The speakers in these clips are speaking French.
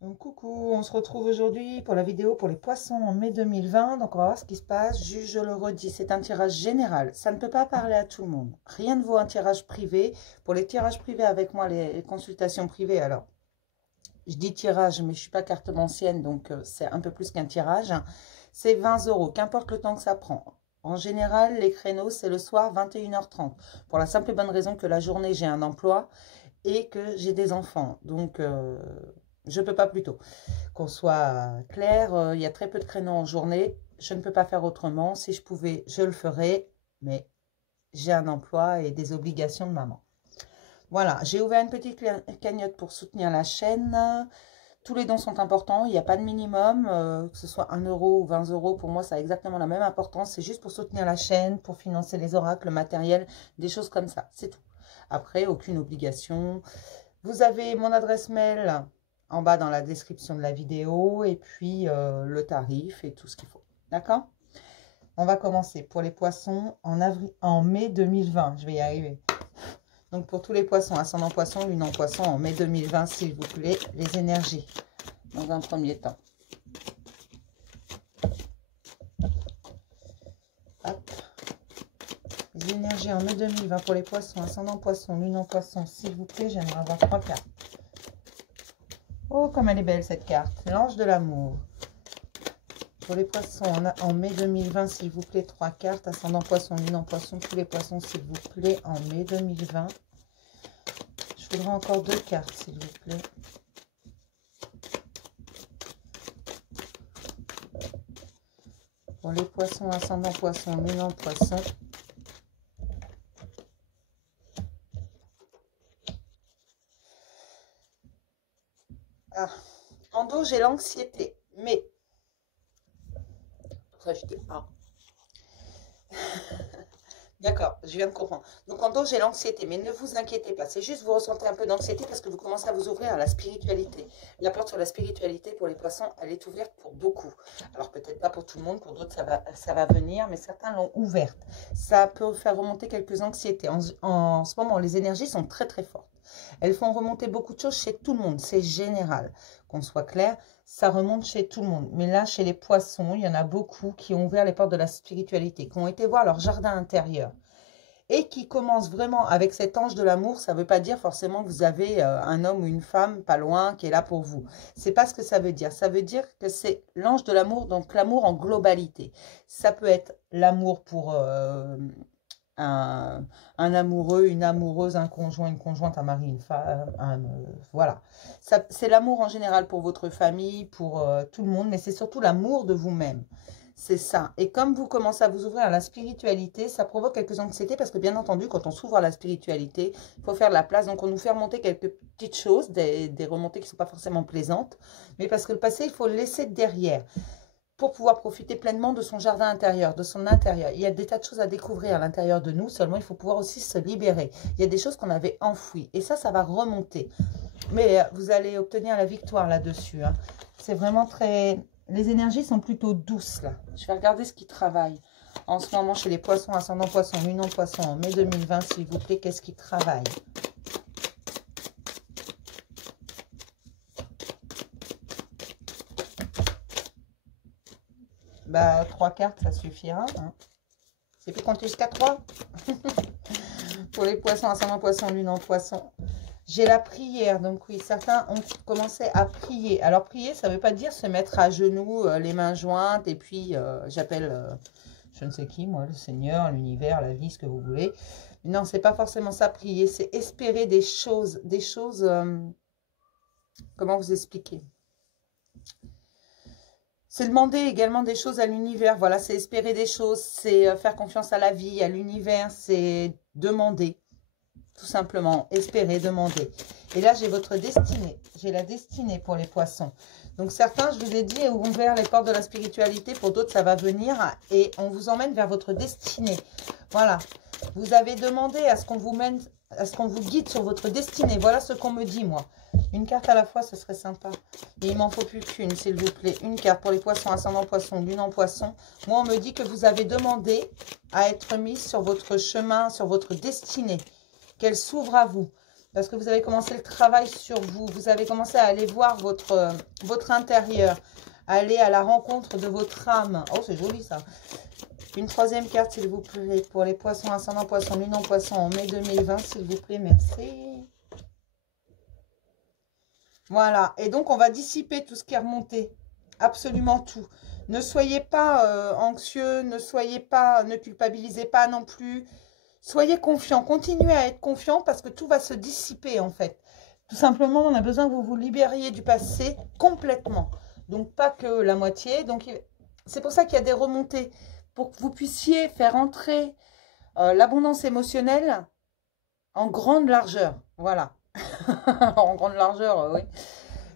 Donc, coucou, on se retrouve aujourd'hui pour la vidéo pour les poissons en mai 2020. Donc on va voir ce qui se passe. Juste, je le redis, c'est un tirage général. Ça ne peut pas parler à tout le monde. Rien ne vaut un tirage privé. Pour les tirages privés avec moi, les consultations privées, alors je dis tirage, mais je ne suis pas cartomancienne, donc c'est un peu plus qu'un tirage. C'est 20 euros, qu'importe le temps que ça prend. En général, les créneaux, c'est le soir 21h30. Pour la simple et bonne raison que la journée, j'ai un emploi et que j'ai des enfants. Donc, je ne peux pas plus tôt. Qu'on soit clair, il y a très peu de créneaux en journée. Je ne peux pas faire autrement. Si je pouvais, je le ferais. Mais j'ai un emploi et des obligations de maman. Voilà, j'ai ouvert une petite cagnotte pour soutenir la chaîne. Tous les dons sont importants, il n'y a pas de minimum, que ce soit 1 euro ou 20 euros, pour moi ça a exactement la même importance. C'est juste pour soutenir la chaîne, pour financer les oracles, le matériel, des choses comme ça, c'est tout. Après, aucune obligation. Vous avez mon adresse mail en bas dans la description de la vidéo et puis le tarif et tout ce qu'il faut. D'accord? On va commencer pour les poissons en mai 2020. Je vais y arriver. Donc pour tous les poissons, ascendant poisson, lune en poisson en mai 2020, s'il vous plaît, les énergies dans un premier temps. Hop. Les énergies en mai 2020 pour les poissons, ascendant poisson, lune en poisson, s'il vous plaît, j'aimerais avoir 3 cartes. Oh, comme elle est belle cette carte. L'ange de l'amour. Pour les poissons, en mai 2020, s'il vous plaît, 3 cartes. Ascendant poisson, lune en poisson, tous les poissons, s'il vous plaît, en mai 2020. Je voudrais encore 2 cartes, s'il vous plaît. Pour les poissons, ascendant poisson, lune en poisson. Ah. En dos, j'ai l'anxiété, mais... Ça, je dis, ah. D'accord, je viens de comprendre. Donc, en dos, j'ai l'anxiété, mais ne vous inquiétez pas. C'est juste vous ressentez un peu d'anxiété parce que vous commencez à vous ouvrir à la spiritualité. La porte sur la spiritualité pour les poissons, elle est ouverte pour beaucoup. Alors, peut-être pas pour tout le monde, pour d'autres, ça va venir, mais certains l'ont ouverte. Ça peut faire remonter quelques anxiétés. En ce moment, les énergies sont très, très fortes. Elles font remonter beaucoup de choses chez tout le monde. C'est général, qu'on soit clair. Ça remonte chez tout le monde. Mais là, chez les poissons, il y en a beaucoup qui ont ouvert les portes de la spiritualité, qui ont été voir leur jardin intérieur et qui commencent vraiment avec cet ange de l'amour. Ça ne veut pas dire forcément que vous avez un homme ou une femme pas loin qui est là pour vous. C'est pas ce que ça veut dire. Ça veut dire que c'est l'ange de l'amour, donc l'amour en globalité. Ça peut être l'amour pour... un amoureux, une amoureuse, un conjoint, une conjointe, un mari, une femme, voilà. C'est l'amour en général pour votre famille, pour tout le monde, mais c'est surtout l'amour de vous-même. C'est ça. Et comme vous commencez à vous ouvrir à la spiritualité, ça provoque quelques anxiétés parce que bien entendu, quand on s'ouvre à la spiritualité, il faut faire de la place. Donc, on nous fait remonter quelques petites choses, des remontées qui ne sont pas forcément plaisantes, mais parce que le passé, il faut le laisser derrière pour pouvoir profiter pleinement de son jardin intérieur, de son intérieur. Il y a des tas de choses à découvrir à l'intérieur de nous, seulement il faut pouvoir aussi se libérer. Il y a des choses qu'on avait enfouies, et ça va remonter. Mais vous allez obtenir la victoire là-dessus. Hein. C'est vraiment très... Les énergies sont plutôt douces, là. Je vais regarder ce qui travaille. En ce moment, chez les poissons, ascendant poisson, lune en poisson, en mai 2020, s'il vous plaît, qu'est-ce qui travaille ? Bah, 3 cartes, ça suffira. Hein. C'est plus compter jusqu'à 3. Pour les poissons, ascendant poisson, lune en poisson. J'ai la prière. Donc oui, certains ont commencé à prier. Alors prier, ça ne veut pas dire se mettre à genoux, les mains jointes. Et puis, j'appelle, je ne sais qui, moi, le Seigneur, l'univers, la vie, ce que vous voulez. Non, c'est pas forcément ça, prier. C'est espérer des choses. Comment vous expliquer ? C'est demander également des choses à l'univers. Voilà, c'est espérer des choses, c'est faire confiance à la vie, à l'univers, c'est demander, tout simplement, espérer, demander. Et là, j'ai votre destinée. J'ai la destinée pour les poissons. Donc, certains, je vous ai dit, ont ouvert les portes de la spiritualité. Pour d'autres, ça va venir et on vous emmène vers votre destinée. Voilà. Vous avez demandé à ce qu'on vous mène, à ce qu'on vous guide sur votre destinée. Voilà ce qu'on me dit, moi. Une carte à la fois, ce serait sympa. Et il m'en faut plus qu'une, s'il vous plaît. Une carte pour les poissons, ascendant poisson, lune en poisson. Moi, on me dit que vous avez demandé à être mis sur votre chemin, sur votre destinée. Qu'elle s'ouvre à vous. parce que vous avez commencé le travail sur vous. Vous avez commencé à aller voir votre intérieur, aller à la rencontre de votre âme. Oh, c'est joli ça. Une troisième carte, s'il vous plaît, pour les poissons, ascendant poisson, lune en poisson, en mai 2020, s'il vous plaît, merci. Voilà, et donc on va dissiper tout ce qui est remonté, absolument tout. Ne soyez pas anxieux, ne culpabilisez pas non plus. Soyez confiants, continuez à être confiants parce que tout va se dissiper en fait. Tout simplement, on a besoin que vous vous libériez du passé complètement. Donc pas que la moitié. Donc c'est pour ça qu'il y a des remontées. Pour que vous puissiez faire entrer l'abondance émotionnelle en grande largeur. Voilà. En grande largeur, oui.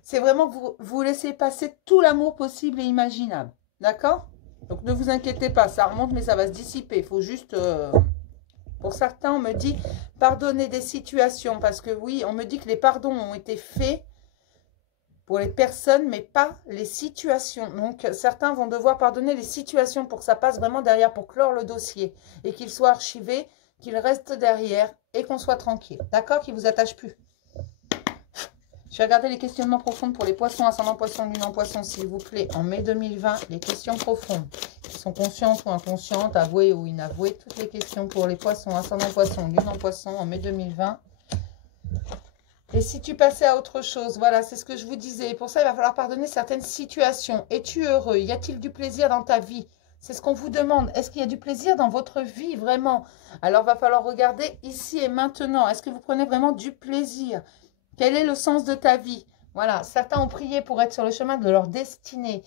C'est vraiment que vous laissez passer tout l'amour possible et imaginable. D'accord? Donc ne vous inquiétez pas, ça remonte mais ça va se dissiper. Il faut juste... Pour certains, on me dit pardonner des situations. Parce que oui, on me dit que les pardons ont été faits pour les personnes, mais pas les situations. Donc, certains vont devoir pardonner les situations pour que ça passe vraiment derrière, pour clore le dossier. Et qu'il soit archivé, qu'il reste derrière et qu'on soit tranquille. D'accord? Qu'il ne vous attache plus. Je vais regarder les questionnements profonds pour les poissons, ascendant poisson, lune en poisson, s'il vous plaît. En mai 2020, les questions profondes. Qui sont conscientes ou inconscientes, avouées ou inavouées. Toutes les questions pour les poissons, ascendant poisson, lune en poisson, en mai 2020. Et si tu passais à autre chose, voilà, c'est ce que je vous disais. Pour ça, il va falloir pardonner certaines situations. Es-tu heureux? Y a-t-il du plaisir dans ta vie? C'est ce qu'on vous demande. Est-ce qu'il y a du plaisir dans votre vie, vraiment? Alors, il va falloir regarder ici et maintenant. Est-ce que vous prenez vraiment du plaisir? Quel est le sens de ta vie? Voilà, certains ont prié pour être sur le chemin de leur destinée.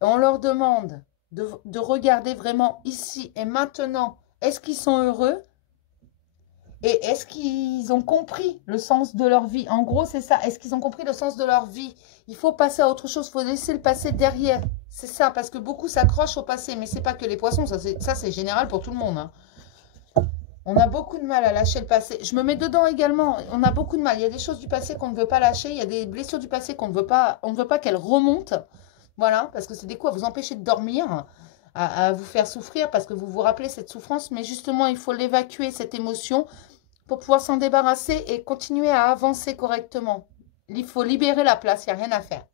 On leur demande de regarder vraiment ici et maintenant. Est-ce qu'ils sont heureux? Et est-ce qu'ils ont compris le sens de leur vie? En gros, c'est ça. Est-ce qu'ils ont compris le sens de leur vie? Il faut passer à autre chose. Il faut laisser le passé derrière. C'est ça, parce que beaucoup s'accrochent au passé. Mais ce n'est pas que les poissons. Ça, c'est général pour tout le monde. Hein. On a beaucoup de mal à lâcher le passé. Je me mets dedans également. On a beaucoup de mal. Il y a des choses du passé qu'on ne veut pas lâcher. Il y a des blessures du passé qu'on ne veut pas. On ne veut pas qu'elles remontent. Voilà, parce que c'est des coups à vous empêcher de dormir, à vous faire souffrir, parce que vous vous rappelez cette souffrance. Mais justement, il faut l'évacuer, cette émotion, pour pouvoir s'en débarrasser et continuer à avancer correctement. Il faut libérer la place, il n'y a rien à faire.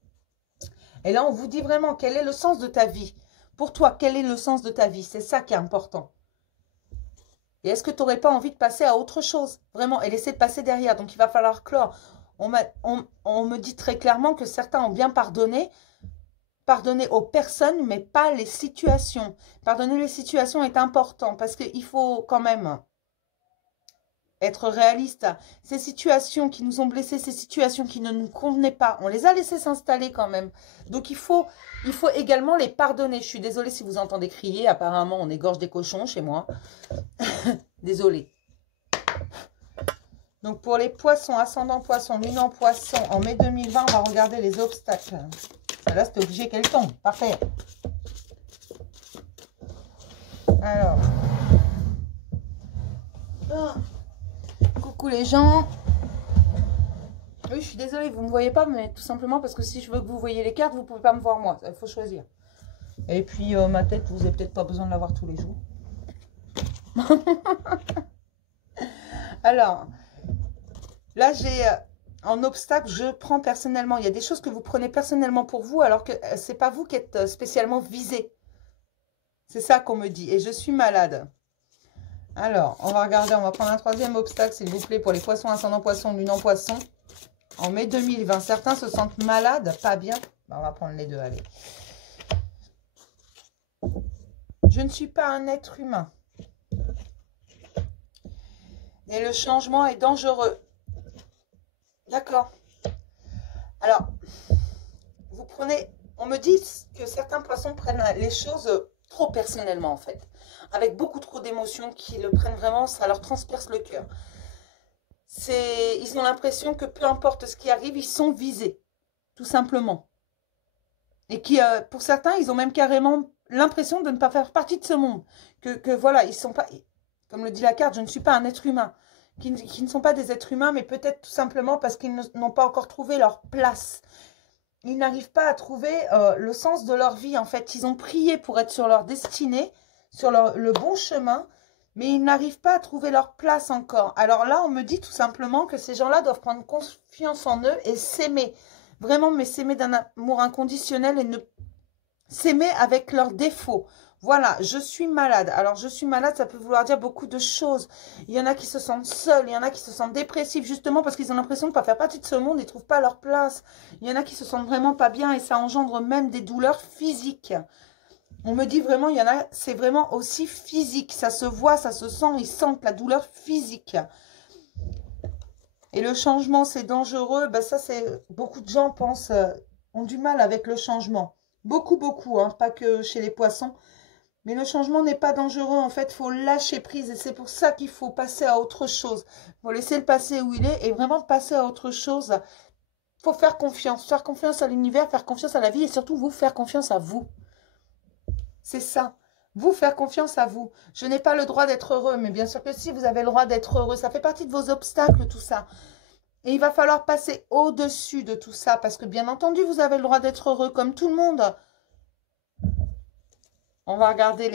Et là, on vous dit vraiment quel est le sens de ta vie. Pour toi, quel est le sens de ta vie? C'est ça qui est important. Et est-ce que tu n'aurais pas envie de passer à autre chose? Vraiment, et laisser de passer derrière. Donc, il va falloir clore. On me dit très clairement que certains ont bien pardonné. Pardonner aux personnes, mais pas les situations. Pardonner les situations est important parce qu'il faut quand même être réaliste. Ces situations qui nous ont blessés, ces situations qui ne nous convenaient pas, on les a laissées s'installer quand même. Donc, il faut également les pardonner. Je suis désolée si vous entendez crier. Apparemment, on égorge des cochons chez moi. Désolée. Donc, pour les poissons, ascendant poisson, lune en poisson, en mai 2020, on va regarder les obstacles. Là, c'était obligé qu'elle tombe. Parfait. Alors. Coucou les gens. Oui, je suis désolée, vous ne me voyez pas, mais tout simplement parce que si je veux que vous voyez les cartes, vous ne pouvez pas me voir moi. Il faut choisir. Et puis, ma tête, vous n'avez peut-être pas besoin de la voir tous les jours. Alors, là, j'ai... en obstacle, je prends personnellement. Il y a des choses que vous prenez personnellement pour vous, alors que ce n'est pas vous qui êtes spécialement visé. C'est ça qu'on me dit. Et je suis malade. Alors, on va regarder, on va prendre un troisième obstacle, s'il vous plaît, pour les poissons, ascendant poisson, lune en poisson. En mai 2020, certains se sentent malades, pas bien. Ben, on va prendre les deux, allez. Je ne suis pas un être humain. Et le changement est dangereux. D'accord. Alors, vous prenez... On me dit que certains poissons prennent les choses trop personnellement, en fait. Avec beaucoup trop d'émotions qui le prennent vraiment, ça leur transperce le cœur. Ils ont l'impression que peu importe ce qui arrive, ils sont visés, tout simplement. Et qui, pour certains, ils ont même carrément l'impression de ne pas faire partie de ce monde. Que voilà, ils sont pas, comme le dit la carte, je ne suis pas un être humain. Qui ne sont pas des êtres humains, mais peut-être tout simplement parce qu'ils n'ont pas encore trouvé leur place. Ils n'arrivent pas à trouver le sens de leur vie, en fait. Ils ont prié pour être sur leur destinée, sur le bon chemin, mais ils n'arrivent pas à trouver leur place encore. Alors là, on me dit tout simplement que ces gens-là doivent prendre confiance en eux et s'aimer. Vraiment, mais s'aimer d'un amour inconditionnel et ne s'aimer avec leurs défauts. Voilà, je suis malade. Alors, je suis malade, ça peut vouloir dire beaucoup de choses. Il y en a qui se sentent seuls, il y en a qui se sentent dépressifs, justement parce qu'ils ont l'impression de ne pas faire partie de ce monde, ils ne trouvent pas leur place. Il y en a qui se sentent vraiment pas bien et ça engendre même des douleurs physiques. On me dit vraiment, il y en a, c'est vraiment aussi physique. Ça se voit, ça se sent, ils sentent la douleur physique. Et le changement, c'est dangereux. Ben ça, c'est beaucoup de gens pensent, ont du mal avec le changement. Beaucoup, beaucoup, hein, pas que chez les poissons. Mais le changement n'est pas dangereux. En fait, il faut lâcher prise. Et c'est pour ça qu'il faut passer à autre chose. Il faut laisser le passé où il est et vraiment passer à autre chose. Il faut faire confiance. Faire confiance à l'univers, faire confiance à la vie et surtout vous faire confiance à vous. C'est ça. Vous faire confiance à vous. Je n'ai pas le droit d'être heureux. Mais bien sûr que si, vous avez le droit d'être heureux. Ça fait partie de vos obstacles, tout ça. Et il va falloir passer au-dessus de tout ça. Parce que bien entendu, vous avez le droit d'être heureux comme tout le monde. On va regarder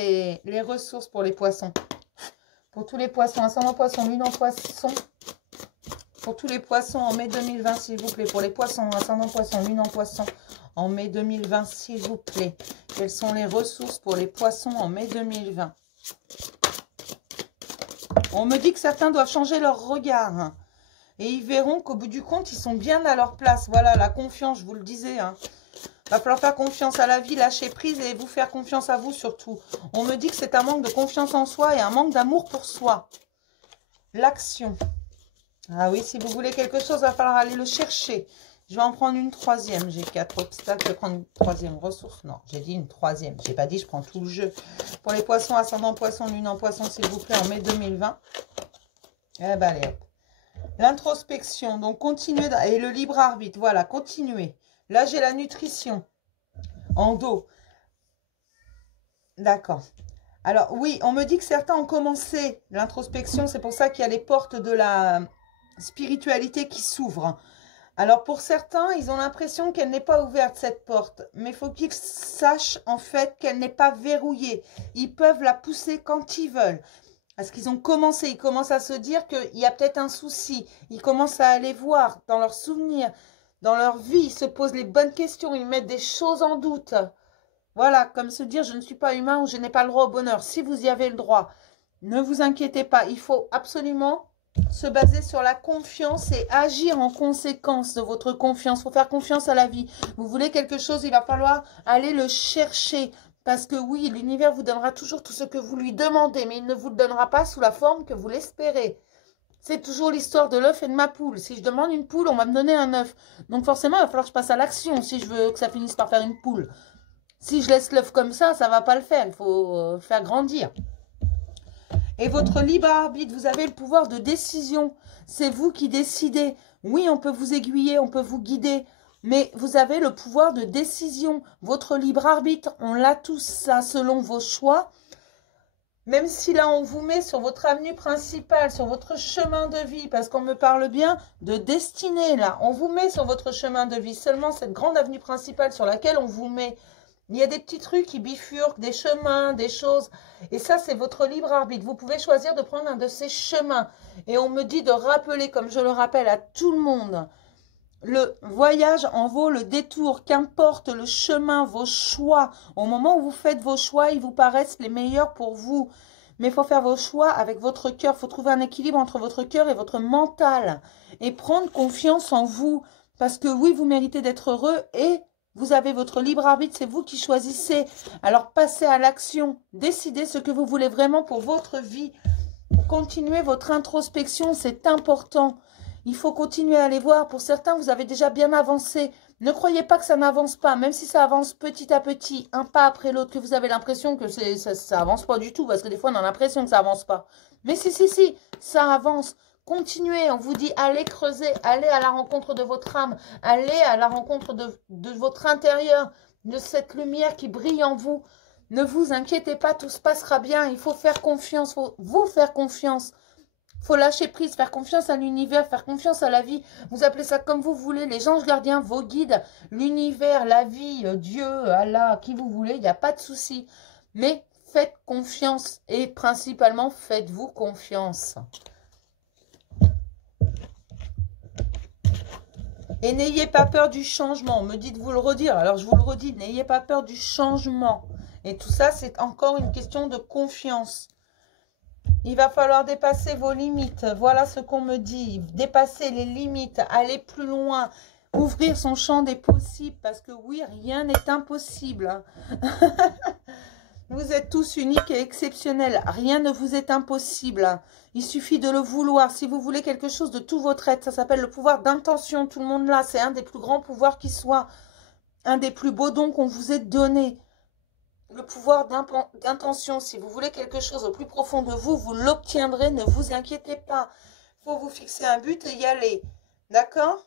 les ressources pour les poissons. Pour tous les poissons, ascendant poisson, lune en poisson. Pour tous les poissons en mai 2020, s'il vous plaît. Pour les poissons, ascendant poisson, lune en poisson. En mai 2020, s'il vous plaît. Quelles sont les ressources pour les poissons en mai 2020? On me dit que certains doivent changer leur regard. Et ils verront qu'au bout du compte, ils sont bien à leur place. Voilà, la confiance, je vous le disais. Il va falloir faire confiance à la vie, lâcher prise et vous faire confiance à vous surtout. On me dit que c'est un manque de confiance en soi et un manque d'amour pour soi. L'action. Ah oui, si vous voulez quelque chose, il va falloir aller le chercher. Je vais en prendre une troisième. J'ai 4 obstacles. Je vais prendre une troisième ressource. Non, j'ai dit une troisième. Je n'ai pas dit je prends tout le jeu. Pour les poissons, ascendant poisson, lune en poisson, s'il vous plaît, en mai 2020. Eh ben, allez, hop. L'introspection. Donc, continuez. Et le libre arbitre. Voilà, continuez. Là, j'ai la nutrition. En dos. D'accord. Alors, oui, on me dit que certains ont commencé l'introspection. C'est pour ça qu'il y a les portes de la spiritualité qui s'ouvrent. Alors, pour certains, ils ont l'impression qu'elle n'est pas ouverte, cette porte. Mais il faut qu'ils sachent, en fait, qu'elle n'est pas verrouillée. Ils peuvent la pousser quand ils veulent. Parce qu'ils ont commencé, ils commencent à se dire qu'il y a peut-être un souci. Ils commencent à aller voir dans leurs souvenirs, dans leur vie. Ils se posent les bonnes questions, ils mettent des choses en doute. Voilà, comme se dire, je ne suis pas humain ou je n'ai pas le droit au bonheur. Si vous y avez le droit, ne vous inquiétez pas. Il faut absolument se baser sur la confiance et agir en conséquence de votre confiance. Il faut faire confiance à la vie. Vous voulez quelque chose, il va falloir aller le chercher. Parce que oui, l'univers vous donnera toujours tout ce que vous lui demandez, mais il ne vous le donnera pas sous la forme que vous l'espérez. C'est toujours l'histoire de l'œuf et de ma poule. Si je demande une poule, on va me donner un œuf. Donc forcément, il va falloir que je passe à l'action si je veux que ça finisse par faire une poule. Si je laisse l'œuf comme ça ne va pas le faire. Il faut faire grandir. Et votre libre arbitre, vous avez le pouvoir de décision. C'est vous qui décidez. Oui, on peut vous aiguiller, on peut vous guider. Mais vous avez le pouvoir de décision. Votre libre arbitre, on l'a tous ça selon vos choix. Même si là, on vous met sur votre avenue principale, sur votre chemin de vie, parce qu'on me parle bien de destinée, là. On vous met sur votre chemin de vie, seulement cette grande avenue principale sur laquelle on vous met. Il y a des petits trucs qui bifurquent, des chemins, des choses. Et ça, c'est votre libre arbitre. Vous pouvez choisir de prendre un de ces chemins. Et on me dit de rappeler, comme je le rappelle à tout le monde, le voyage en vaut le détour. Qu'importe le chemin, vos choix. Au moment où vous faites vos choix, ils vous paraissent les meilleurs pour vous. Mais il faut faire vos choix avec votre cœur. Il faut trouver un équilibre entre votre cœur et votre mental. Et prendre confiance en vous. Parce que oui, vous méritez d'être heureux et vous avez votre libre arbitre, c'est vous qui choisissez. Alors passez à l'action, décidez ce que vous voulez vraiment pour votre vie. Continuez votre introspection, c'est important. Il faut continuer à aller voir. Pour certains, vous avez déjà bien avancé. Ne croyez pas que ça n'avance pas, même si ça avance petit à petit, un pas après l'autre, que vous avez l'impression que ça avance pas du tout, parce que des fois, on a l'impression que ça avance pas. Mais si, ça avance. Continuez, on vous dit, allez creuser, allez à la rencontre de votre âme, allez à la rencontre de votre intérieur, de cette lumière qui brille en vous. Ne vous inquiétez pas, tout se passera bien, il faut faire confiance, il faut vous faire confiance. Il faut lâcher prise, faire confiance à l'univers, faire confiance à la vie. Vous appelez ça comme vous voulez, les anges gardiens, vos guides, l'univers, la vie, Dieu, Allah, qui vous voulez, il n'y a pas de souci. Mais faites confiance. Et principalement, faites-vous confiance. Et n'ayez pas peur du changement. On me dit de vous le redire. Alors, je vous le redis. N'ayez pas peur du changement. Et tout ça, c'est encore une question de confiance. Il va falloir dépasser vos limites. Voilà ce qu'on me dit. Dépasser les limites. Aller plus loin. Ouvrir son champ des possibles. Parce que oui, rien n'est impossible. Vous êtes tous uniques et exceptionnels. Rien ne vous est impossible. Il suffit de le vouloir. Si vous voulez quelque chose de tout votre être, ça s'appelle le pouvoir d'intention. Tout le monde là, c'est un des plus grands pouvoirs qui soit. Un des plus beaux dons qu'on vous ait donné. Le pouvoir d'intention. Si vous voulez quelque chose au plus profond de vous, vous l'obtiendrez. Ne vous inquiétez pas. Il faut vous fixer un but et y aller. D'accord ?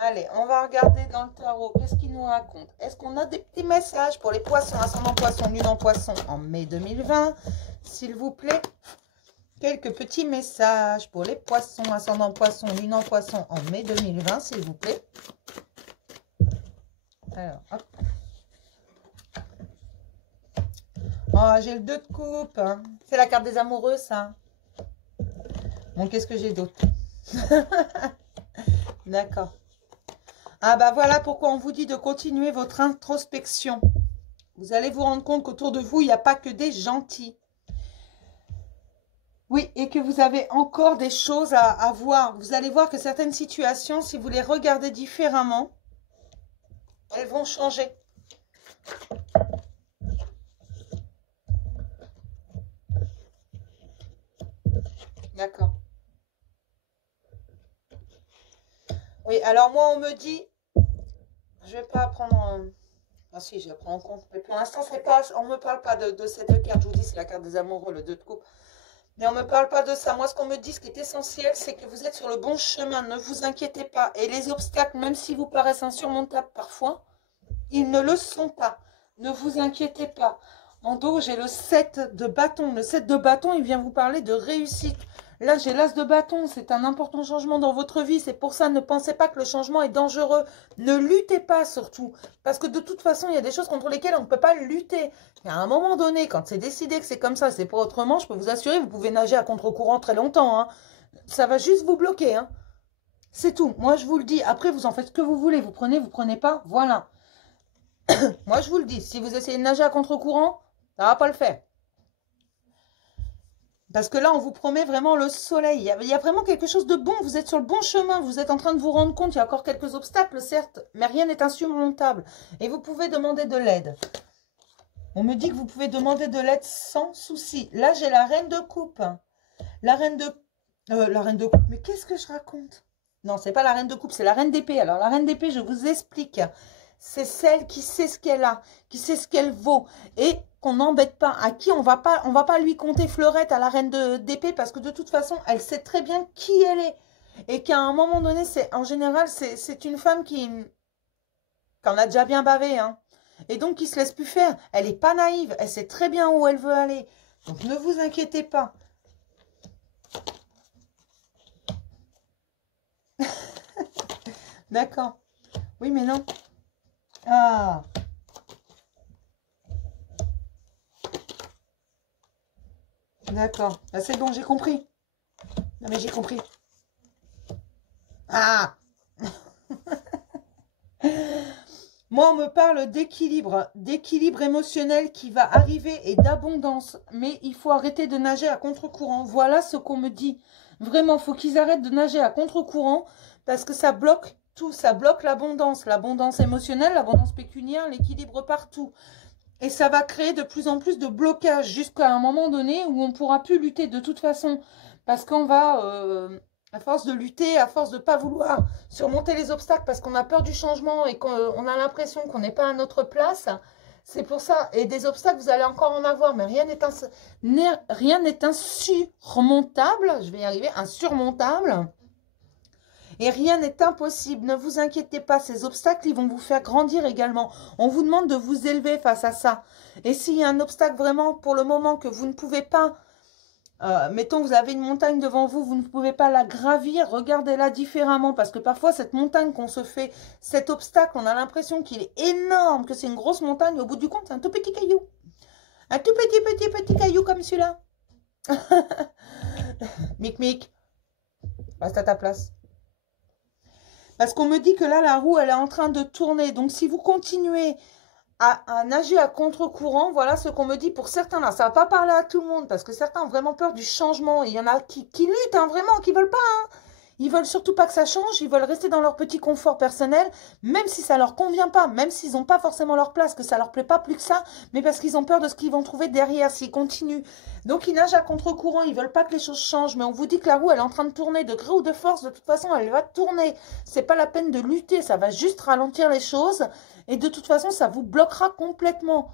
Allez, on va regarder dans le tarot. Qu'est-ce qu'il nous raconte? Est-ce qu'on a des petits messages pour les poissons, ascendant poisson, lune en poisson en mai 2020? S'il vous plaît, quelques petits messages pour les poissons, ascendant poisson, lune en poisson en mai 2020, s'il vous plaît. Alors, hop. Oh, j'ai le 2 de coupe. Hein. C'est la carte des amoureux, ça. Bon, qu'est-ce que j'ai d'autre? D'accord. Ah bah voilà pourquoi on vous dit de continuer votre introspection. Vous allez vous rendre compte qu'autour de vous, il n'y a pas que des gentils. Oui, et que vous avez encore des choses à voir. Vous allez voir que certaines situations, si vous les regardez différemment, elles vont changer. D'accord. Oui, alors moi, on me dit, je vais pas prendre... Ah si, je la prends en compte. Mais pour l'instant, c'est pas, on ne me parle pas de cette carte. Je vous dis, c'est la carte des amoureux, le 2 de coupe. Mais on ne me parle pas de ça. Moi, ce qu'on me dit, ce qui est essentiel, c'est que vous êtes sur le bon chemin. Ne vous inquiétez pas. Et les obstacles, même s'ils vous paraissent insurmontables parfois, ils ne le sont pas. Ne vous inquiétez pas. En dos, j'ai le 7 de bâton. Le 7 de bâton, il vient vous parler de réussite. Là, j'ai l'as de bâton. C'est un important changement dans votre vie. C'est pour ça, ne pensez pas que le changement est dangereux. Ne luttez pas, surtout. Parce que de toute façon, il y a des choses contre lesquelles on ne peut pas lutter. Et à un moment donné, quand c'est décidé que c'est comme ça, c'est pas autrement, je peux vous assurer, vous pouvez nager à contre-courant très longtemps. Hein. Ça va juste vous bloquer. Hein. C'est tout. Moi, je vous le dis. Après, vous en faites ce que vous voulez. Vous prenez pas. Voilà. Moi, je vous le dis. Si vous essayez de nager à contre-courant, ça ne va pas le faire. Parce que là, on vous promet vraiment le soleil. Il y a vraiment quelque chose de bon. Vous êtes sur le bon chemin. Vous êtes en train de vous rendre compte. Il y a encore quelques obstacles, certes. Mais rien n'est insurmontable. Et vous pouvez demander de l'aide. On me dit que vous pouvez demander de l'aide sans souci. Là, j'ai la reine de coupe. La reine de coupe. Mais qu'est-ce que je raconte? Non, c'est pas la reine de coupe. C'est la reine d'épée. Alors, la reine d'épée, je vous explique. C'est celle qui sait ce qu'elle a. Qui sait ce qu'elle vaut. Et... qu'on n'embête pas, à qui on va pas lui compter fleurette à la reine d'épée parce que de toute façon, elle sait très bien qui elle est. Et qu'à un moment donné, en général, c'est une femme qui en a déjà bien bavé. Hein. Et donc, qui se laisse plus faire. Elle n'est pas naïve, elle sait très bien où elle veut aller. Donc, ne vous inquiétez pas. D'accord. Oui, mais non. Ah. D'accord. Bah, c'est bon, j'ai compris. Non, mais j'ai compris. Ah. Moi, on me parle d'équilibre émotionnel qui va arriver et d'abondance. Mais il faut arrêter de nager à contre-courant. Voilà ce qu'on me dit. Vraiment, il faut qu'ils arrêtent de nager à contre-courant parce que ça bloque tout. Ça bloque l'abondance. L'abondance émotionnelle, l'abondance pécuniaire, l'équilibre partout. Et ça va créer de plus en plus de blocages jusqu'à un moment donné où on ne pourra plus lutter de toute façon. Parce qu'on va, à force de lutter, à force de ne pas vouloir surmonter les obstacles parce qu'on a peur du changement et qu'on a l'impression qu'on n'est pas à notre place, c'est pour ça. Et des obstacles, vous allez encore en avoir, mais rien n'est insurmontable. Je vais y arriver, insurmontable. Et rien n'est impossible, ne vous inquiétez pas, ces obstacles, ils vont vous faire grandir également. On vous demande de vous élever face à ça. Et s'il y a un obstacle vraiment pour le moment que vous ne pouvez pas, mettons vous avez une montagne devant vous, vous ne pouvez pas la gravir, regardez-la différemment. Parce que parfois cette montagne qu'on se fait, cet obstacle, on a l'impression qu'il est énorme, que c'est une grosse montagne. Au bout du compte, c'est un tout petit caillou. Un tout petit caillou comme celui-là. Mic, reste à ta place. Parce qu'on me dit que là, la roue, elle est en train de tourner. Donc, si vous continuez à nager à contre-courant, voilà ce qu'on me dit pour certains là. Ça va pas parler à tout le monde parce que certains ont vraiment peur du changement. Il y en a qui luttent, hein, vraiment, qui veulent pas. Hein. Ils veulent surtout pas que ça change. Ils veulent rester dans leur petit confort personnel, même si ça leur convient pas, même s'ils n'ont pas forcément leur place, que ça leur plaît pas plus que ça, mais parce qu'ils ont peur de ce qu'ils vont trouver derrière s'ils continuent. Donc, ils nagent à contre-courant. Ils veulent pas que les choses changent. Mais on vous dit que la roue, elle est en train de tourner de gré ou de force. De toute façon, elle va tourner. C'est pas la peine de lutter. Ça va juste ralentir les choses. Et de toute façon, ça vous bloquera complètement.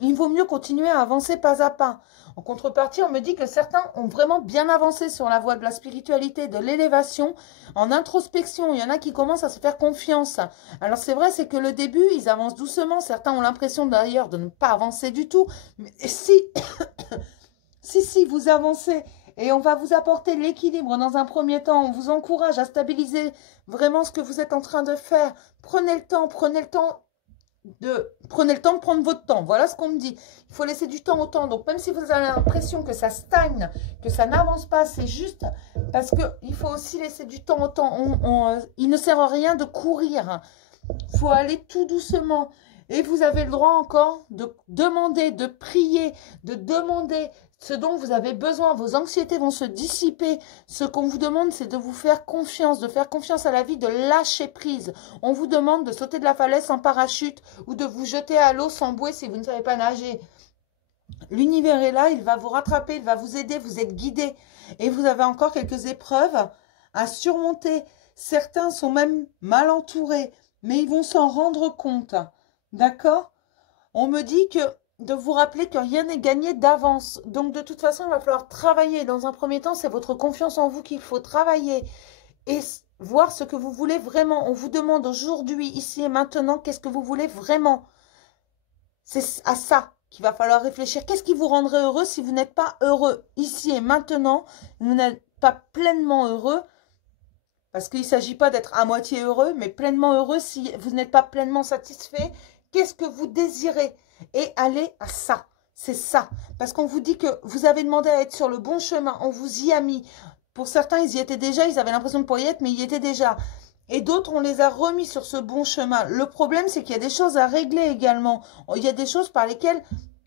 Il vaut mieux continuer à avancer pas à pas. En contrepartie, on me dit que certains ont vraiment bien avancé sur la voie de la spiritualité, de l'élévation, en introspection. Il y en a qui commencent à se faire confiance. Alors c'est vrai, c'est que le début, ils avancent doucement. Certains ont l'impression d'ailleurs de ne pas avancer du tout. Mais si, si vous avancez et on va vous apporter l'équilibre dans un premier temps, on vous encourage à stabiliser vraiment ce que vous êtes en train de faire. Prenez le temps de prendre votre temps. Voilà ce qu'on me dit. Il faut laisser du temps au temps. Donc, même si vous avez l'impression que ça stagne, que ça n'avance pas, c'est juste parce qu'il faut aussi laisser du temps au temps. Il ne sert à rien de courir. Il faut aller tout doucement. Et vous avez le droit encore de demander, de prier, de demander ce dont vous avez besoin. Vos anxiétés vont se dissiper. Ce qu'on vous demande, c'est de vous faire confiance, de faire confiance à la vie, de lâcher prise. On vous demande de sauter de la falaise sans parachute ou de vous jeter à l'eau sans bouée si vous ne savez pas nager. L'univers est là, il va vous rattraper, il va vous aider, vous êtes guidé. Et vous avez encore quelques épreuves à surmonter. Certains sont même mal entourés, mais ils vont s'en rendre compte. D'accord? On me dit que de vous rappeler que rien n'est gagné d'avance. Donc, de toute façon, il va falloir travailler. Dans un premier temps, c'est votre confiance en vous qu'il faut travailler et voir ce que vous voulez vraiment. On vous demande aujourd'hui, ici et maintenant, qu'est-ce que vous voulez vraiment. C'est à ça qu'il va falloir réfléchir. Qu'est-ce qui vous rendrait heureux si vous n'êtes pas heureux ici et maintenant? Vous n'êtes pas pleinement heureux. Parce qu'il ne s'agit pas d'être à moitié heureux, mais pleinement heureux si vous n'êtes pas pleinement satisfait. Qu'est-ce que vous désirez? Et allez à ça. C'est ça. Parce qu'on vous dit que vous avez demandé à être sur le bon chemin. On vous y a mis. Pour certains, ils y étaient déjà. Ils avaient l'impression de ne pas y être, mais ils y étaient déjà. Et d'autres, on les a remis sur ce bon chemin. Le problème, c'est qu'il y a des choses à régler également. Il y a des choses par lesquelles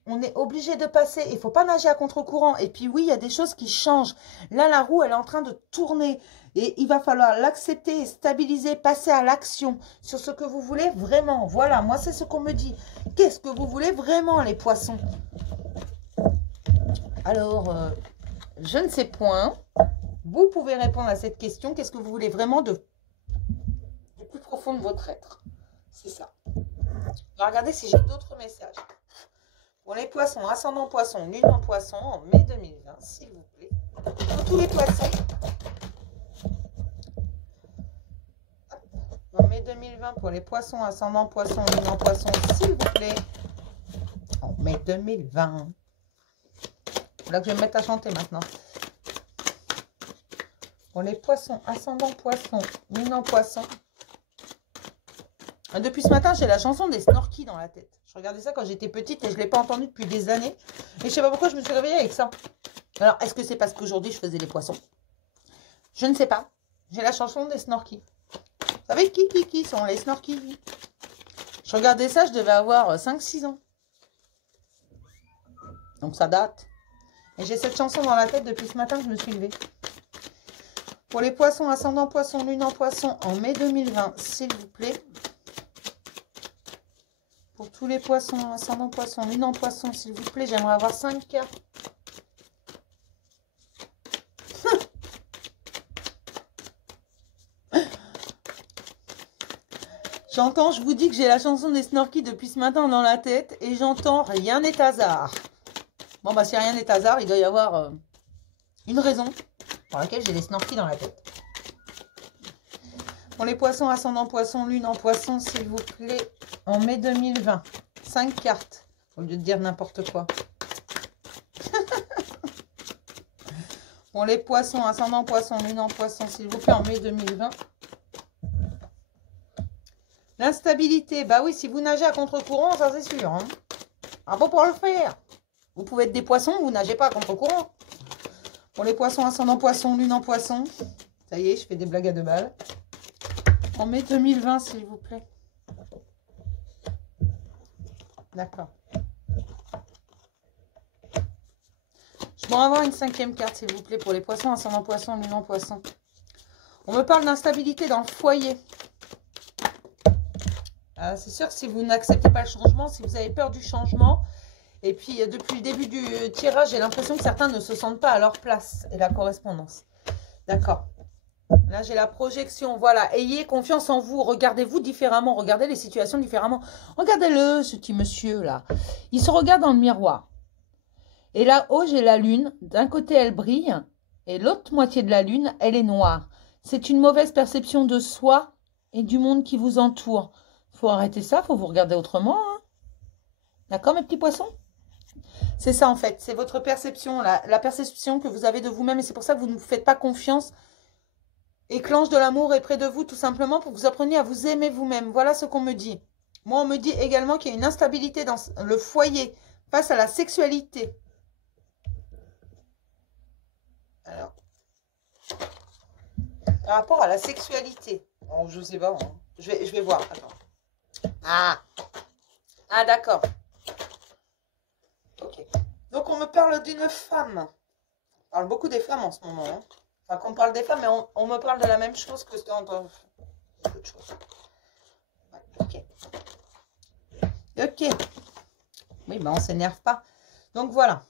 on est obligé de passer. Il ne faut pas nager à contre-courant. Et puis oui, il y a des choses qui changent. Là, la roue, elle est en train de tourner. Et il va falloir l'accepter, stabiliser, passer à l'action sur ce que vous voulez vraiment. Voilà, moi, c'est ce qu'on me dit. Qu'est-ce que vous voulez vraiment, les poissons? Alors, je ne sais point. Vous pouvez répondre à cette question. Qu'est-ce que vous voulez vraiment du plus profond de votre être? C'est ça. On va regarder si j'ai d'autres messages. Pour les poissons, ascendant poisson, lune en poisson, en mai 2020, s'il vous plaît. Pour tous les poissons. En mai 2020, pour les poissons, ascendant poisson, lune en poisson, s'il vous plaît. En mai 2020. Voilà que je vais me mettre à chanter maintenant. Pour les poissons, ascendant poisson, lune en poisson. Depuis ce matin, j'ai la chanson des Snorky dans la tête. Je regardais ça quand j'étais petite et je ne l'ai pas entendue depuis des années. Et je ne sais pas pourquoi je me suis réveillée avec ça. Alors, est-ce que c'est parce qu'aujourd'hui, je faisais les poissons? Je ne sais pas. J'ai la chanson des Snorky. Vous savez qui sont les Snorky? Je regardais ça, je devais avoir 5-6 ans. Donc, ça date. Et j'ai cette chanson dans la tête depuis ce matin que je me suis levée. Pour les poissons, ascendant poisson, lune en poisson, en mai 2020, s'il vous plaît. Pour tous les poissons, ascendant poisson, lune en poisson, s'il vous plaît, j'aimerais avoir 5 cartes. J'entends, je vous dis que j'ai la chanson des Snorky depuis ce matin dans la tête et j'entends rien n'est hasard. Bon, bah, si rien n'est hasard, il doit y avoir une raison pour laquelle j'ai les Snorky dans la tête. Pour les poissons, ascendant poisson, lune en poisson, s'il vous plaît, en mai 2020. 5 cartes, au lieu de dire n'importe quoi. Pour les poissons, ascendant poisson, lune en poisson, s'il vous plaît, en mai 2020. L'instabilité, bah oui, si vous nagez à contre-courant, ça c'est sûr. Hein. Ah bon pour le faire. Vous pouvez être des poissons, vous nagez pas contre courant. Pour les poissons, ascendant poisson, lune en poisson. Ça y est, je fais des blagues à 2 balles. En mai 2020, s'il vous plaît. D'accord. Je pourrais avoir une 5e carte, s'il vous plaît, pour les poissons, ascendant poisson, lune en poisson. On me parle d'instabilité dans le foyer. C'est sûr que si vous n'acceptez pas le changement, si vous avez peur du changement, et puis depuis le début du tirage, j'ai l'impression que certains ne se sentent pas à leur place et la correspondance. D'accord. Là, j'ai la projection. Voilà. Ayez confiance en vous. Regardez-vous différemment. Regardez les situations différemment. Regardez-le, ce petit monsieur-là. Il se regarde dans le miroir. Et là-haut, j'ai la lune. D'un côté, elle brille. Et l'autre moitié de la lune, elle est noire. C'est une mauvaise perception de soi et du monde qui vous entoure. Il faut arrêter ça. Il faut vous regarder autrement. Hein. D'accord, mes petits poissons? C'est ça, en fait. C'est votre perception, la perception que vous avez de vous-même. Et c'est pour ça que vous ne vous faites pas confiance. Et que l'ange de l'amour est près de vous, tout simplement, pour que vous appreniez à vous aimer vous-même. Voilà ce qu'on me dit. Moi, on me dit également qu'il y a une instabilité dans le foyer face à la sexualité. Alors, par rapport à la sexualité. Oh, je ne sais pas. Hein. Je vais voir. Attends. Ah, d'accord. Ok. Donc, on me parle d'une femme. On parle beaucoup des femmes en ce moment. Hein. Enfin, qu'on parle des femmes, mais on me parle de la même chose que dans d'autres choses. Ouais, ok. Ok. Oui, ben on ne s'énerve pas. Donc, voilà.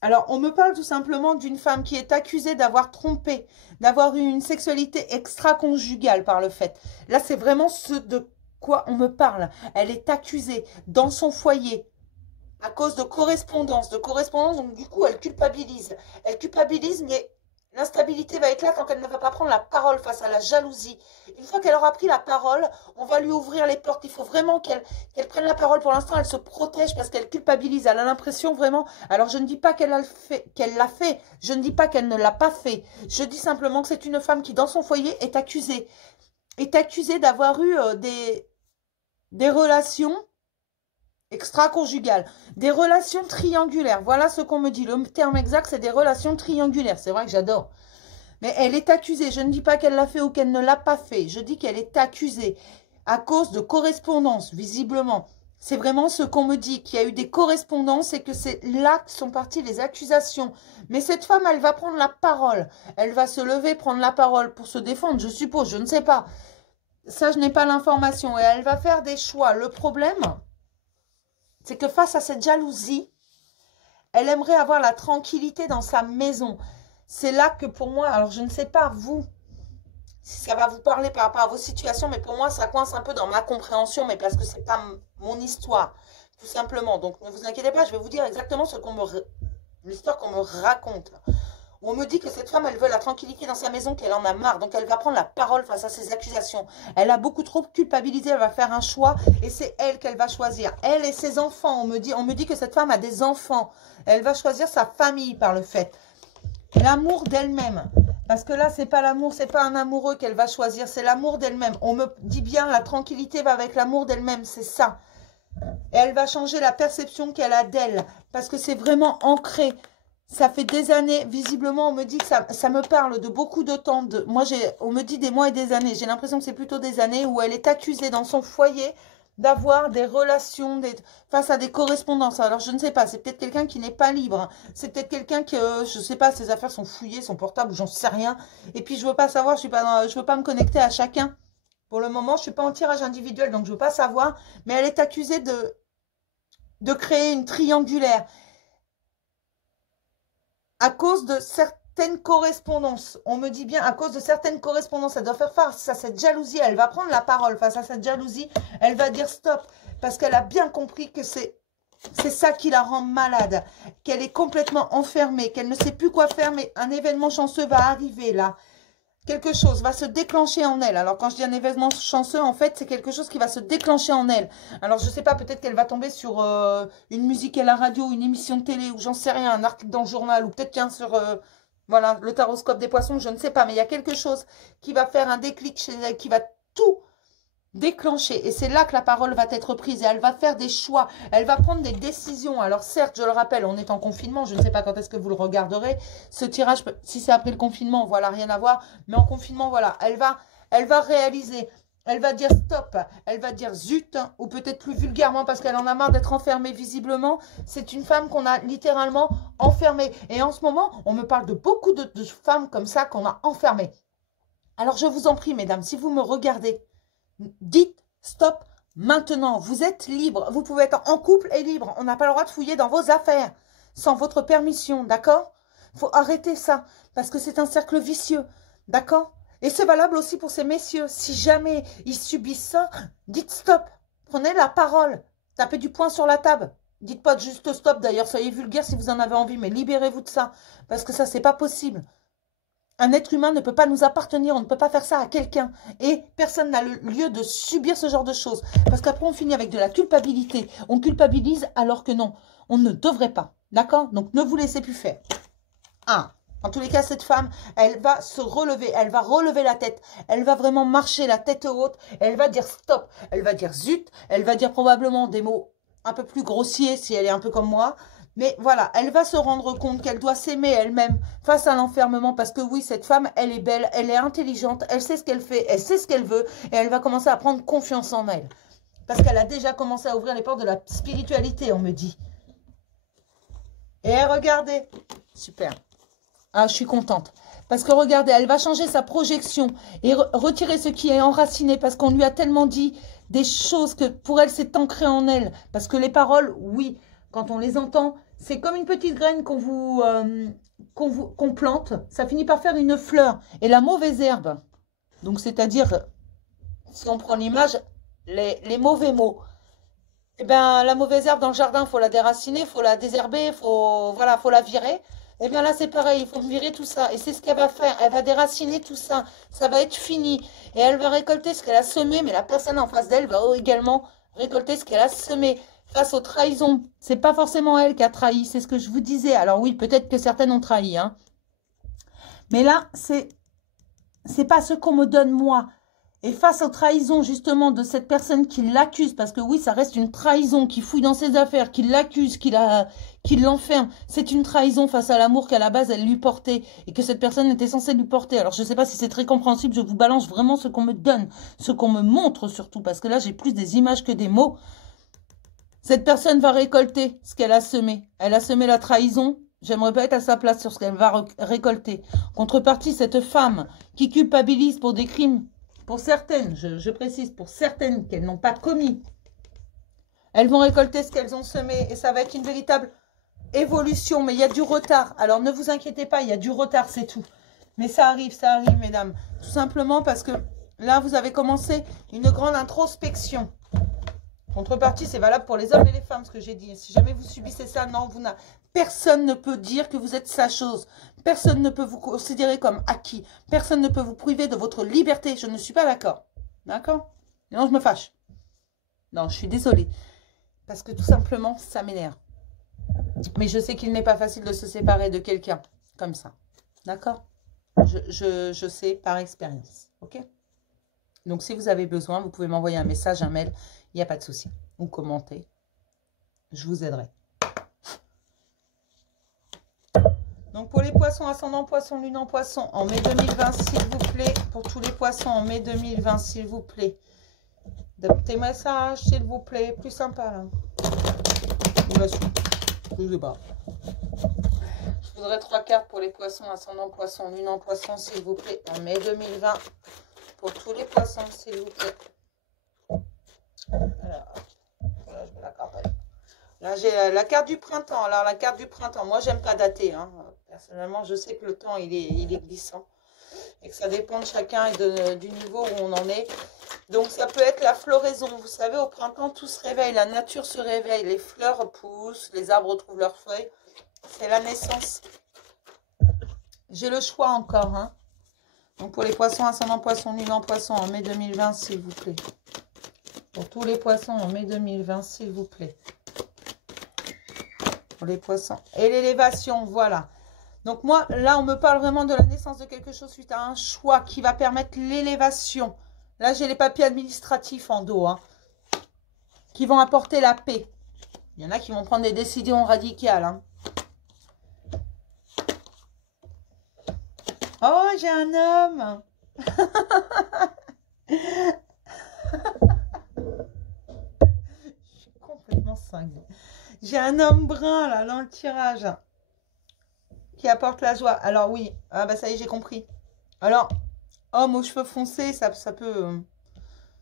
Alors, on me parle tout simplement d'une femme qui est accusée d'avoir trompé, d'avoir eu une sexualité extra-conjugale par le fait. Là, c'est vraiment ce de quoi on me parle. Elle est accusée dans son foyer à cause de correspondance. Donc du coup, elle culpabilise. Elle culpabilise, mais l'instabilité va être là quand elle ne va pas prendre la parole face à la jalousie. Une fois qu'elle aura pris la parole, on va lui ouvrir les portes. Il faut vraiment qu'elle prenne la parole. Pour l'instant, elle se protège parce qu'elle culpabilise. Elle a l'impression vraiment... Alors, je ne dis pas qu'elle l'a fait. Je ne dis pas qu'elle ne l'a pas fait. Je dis simplement que c'est une femme qui, dans son foyer, est accusée. Est accusée d'avoir eu des relations extra-conjugales, des relations triangulaires. Voilà ce qu'on me dit. Le terme exact, c'est des relations triangulaires. C'est vrai que j'adore. Mais elle est accusée. Je ne dis pas qu'elle l'a fait ou qu'elle ne l'a pas fait. Je dis qu'elle est accusée à cause de correspondance, visiblement. C'est vraiment ce qu'on me dit, qu'il y a eu des correspondances et que c'est là que sont parties les accusations. Mais cette femme, elle va prendre la parole. Elle va se lever, prendre la parole pour se défendre, je suppose. Je ne sais pas. Ça, je n'ai pas l'information. Et elle va faire des choix. Le problème... c'est que face à cette jalousie, elle aimerait avoir la tranquillité dans sa maison. C'est là que pour moi, alors je ne sais pas vous, si ça va vous parler par rapport à vos situations, mais pour moi, ça coince un peu dans ma compréhension, mais parce que ce n'est pas mon histoire, tout simplement. Donc ne vous inquiétez pas, je vais vous dire exactement l'histoire qu'on me raconte. On me dit que cette femme, elle veut la tranquillité dans sa maison, qu'elle en a marre. Donc, elle va prendre la parole face à ces accusations. Elle a beaucoup trop culpabilisé, elle va faire un choix et c'est elle qu'elle va choisir. Elle et ses enfants, on me dit que cette femme a des enfants. Elle va choisir sa famille par le fait. L'amour d'elle-même. Parce que là, c'est pas l'amour, c'est pas un amoureux qu'elle va choisir, c'est l'amour d'elle-même. On me dit bien, la tranquillité va avec l'amour d'elle-même, c'est ça. Et elle va changer la perception qu'elle a d'elle. Parce que c'est vraiment ancré. Ça fait des années, visiblement, on me dit que ça me parle de beaucoup de temps. On me dit des mois et des années. J'ai l'impression que c'est plutôt des années où elle est accusée dans son foyer d'avoir des relations face à des correspondances. Alors, je ne sais pas, c'est peut-être quelqu'un qui n'est pas libre. C'est peut-être quelqu'un qui, je ne sais pas, ses affaires sont fouillées, son portable, j'en sais rien. Et puis, je ne veux pas savoir, je veux pas me connecter à chacun. Pour le moment, je ne suis pas en tirage individuel, donc je ne veux pas savoir. Mais elle est accusée de créer une triangulaire. À cause de certaines correspondances, on me dit bien à cause de certaines correspondances, elle doit faire face à cette jalousie, elle va prendre la parole face à cette jalousie, elle va dire stop, parce qu'elle a bien compris que c'est ça qui la rend malade, qu'elle est complètement enfermée, qu'elle ne sait plus quoi faire, mais un événement chanceux va arriver là. Quelque chose va se déclencher en elle. Alors, quand je dis un événement chanceux, en fait, c'est quelque chose qui va se déclencher en elle. Alors, je ne sais pas, peut-être qu'elle va tomber sur une musique à la radio, une émission de télé, ou j'en sais rien, un article dans le journal, ou peut-être qu'un sur, voilà, le taroscope des poissons, je ne sais pas. Mais il y a quelque chose qui va faire un déclic chez elle, qui va tout déclencher. Et c'est là que la parole va être prise. Et elle va faire des choix. Elle va prendre des décisions. Alors certes, je le rappelle, on est en confinement. Je ne sais pas quand est-ce que vous le regarderez. Ce tirage, si c'est après le confinement, voilà, rien à voir. Mais en confinement, voilà, elle va réaliser. Elle va dire stop, elle va dire zut, ou peut-être plus vulgairement parce qu'elle en a marre d'être enfermée visiblement. C'est une femme qu'on a littéralement enfermée. Et en ce moment, on me parle de beaucoup de femmes comme ça qu'on a enfermées. Alors je vous en prie, mesdames, si vous me regardez, dites stop maintenant. Vous êtes libre. Vous pouvez être en couple et libre. On n'a pas le droit de fouiller dans vos affaires sans votre permission, d'accord? Il faut arrêter ça parce que c'est un cercle vicieux, d'accord? Et c'est valable aussi pour ces messieurs. Si jamais ils subissent ça, dites stop. Prenez la parole. Tapez du poing sur la table. Dites pas juste stop d'ailleurs. Soyez vulgaire si vous en avez envie. Mais libérez-vous de ça. Parce que ça, c'est pas possible. Un être humain ne peut pas nous appartenir. On ne peut pas faire ça à quelqu'un. Et personne n'a le lieu de subir ce genre de choses. Parce qu'après, on finit avec de la culpabilité. On culpabilise alors que non. On ne devrait pas. D'accord? Donc, ne vous laissez plus faire. 1. En tous les cas, cette femme, elle va se relever, elle va relever la tête, elle va vraiment marcher la tête haute, elle va dire stop, elle va dire zut, elle va dire probablement des mots un peu plus grossiers si elle est un peu comme moi. Mais voilà, elle va se rendre compte qu'elle doit s'aimer elle-même face à l'enfermement parce que oui, cette femme, elle est belle, elle est intelligente, elle sait ce qu'elle fait, elle sait ce qu'elle veut et elle va commencer à prendre confiance en elle. Parce qu'elle a déjà commencé à ouvrir les portes de la spiritualité, on me dit. Et regardez, super. Ah, je suis contente. Parce que regardez, elle va changer sa projection et retirer ce qui est enraciné parce qu'on lui a tellement dit des choses que pour elle, c'est ancré en elle. Parce que les paroles, oui, quand on les entend, c'est comme une petite graine qu'on plante. Ça finit par faire une fleur. Et la mauvaise herbe, donc c'est-à-dire, si on prend l'image, les mauvais mots. Eh bien, la mauvaise herbe dans le jardin, il faut la déraciner, il faut la désherber, voilà, faut la virer. Eh bien là, c'est pareil, il faut virer tout ça. Et c'est ce qu'elle va faire. Elle va déraciner tout ça. Ça va être fini. Et elle va récolter ce qu'elle a semé. Mais la personne en face d'elle va également récolter ce qu'elle a semé. Face aux trahisons. C'est pas forcément elle qui a trahi. C'est ce que je vous disais. Alors oui, peut-être que certaines ont trahi. Hein. Mais là, c'est pas ce qu'on me donne moi. Et face aux trahisons, justement, de cette personne qui l'accuse, parce que oui, ça reste une trahison, qui fouille dans ses affaires, qui l'accuse, qui l'enferme. C'est une trahison face à l'amour qu'à la base, elle lui portait, et que cette personne était censée lui porter. Alors, je ne sais pas si c'est très compréhensible, je vous balance vraiment ce qu'on me donne, ce qu'on me montre surtout, parce que là, j'ai plus des images que des mots. Cette personne va récolter ce qu'elle a semé. Elle a semé la trahison. J'aimerais pas être à sa place sur ce qu'elle va récolter. Contrepartie, cette femme qui culpabilise pour des crimes, pour certaines, je précise, pour certaines qu'elles n'ont pas commis, elles vont récolter ce qu'elles ont semé et ça va être une véritable évolution. Mais il y a du retard. Alors ne vous inquiétez pas, il y a du retard, c'est tout. Mais ça arrive, mesdames. Tout simplement parce que là, vous avez commencé une grande introspection. Contrepartie, c'est valable pour les hommes et les femmes, ce que j'ai dit. Si jamais vous subissez ça, non, personne ne peut dire que vous êtes sa chose. Personne ne peut vous considérer comme acquis. Personne ne peut vous priver de votre liberté. Je ne suis pas d'accord. D'accord? Non, je me fâche. Non, je suis désolée. Parce que tout simplement, ça m'énerve. Mais je sais qu'il n'est pas facile de se séparer de quelqu'un comme ça. D'accord? Je sais par expérience. Ok? Donc, si vous avez besoin, vous pouvez m'envoyer un message, un mail. Il n'y a pas de souci. Ou commenter. Je vous aiderai. Donc, pour les poissons, ascendant poisson, lune en poisson, en mai 2020, s'il vous plaît. Pour tous les poissons, en mai 2020, s'il vous plaît. De petits messages, s'il vous plaît. Plus sympa, là. Ou la suite. Je sais pas. Je voudrais 3 cartes pour les poissons, ascendant poisson, lune en poisson, s'il vous plaît. En mai 2020. Pour tous les poissons, s'il vous plaît. Alors, voilà, je mets la carte. Là, j'ai la carte du printemps. Alors, la carte du printemps, moi, j'aime pas dater. Hein. Personnellement, je sais que le temps, il est glissant. Et que ça dépend de chacun et du niveau où on en est. Donc, ça peut être la floraison. Vous savez, au printemps, tout se réveille. La nature se réveille. Les fleurs poussent. Les arbres retrouvent leurs feuilles. C'est la naissance. J'ai le choix encore. Hein. Donc, pour les poissons, ascendant poisson, lune en poisson, en mai 2020, s'il vous plaît. Pour tous les poissons, en mai 2020, s'il vous plaît. Pour les poissons. Et l'élévation, voilà. Donc, moi, là, on me parle vraiment de la naissance de quelque chose suite à un choix qui va permettre l'élévation. Là, j'ai les papiers administratifs en dos, hein, qui vont apporter la paix. Il y en a qui vont prendre des décisions radicales. Hein. Oh, j'ai un homme. Je suis complètement cinglée. J'ai un homme brun, là, dans le tirage. Qui apporte la joie. Alors, oui. Ah, bah, ça y est, j'ai compris. Alors, homme aux cheveux foncés, ça peut...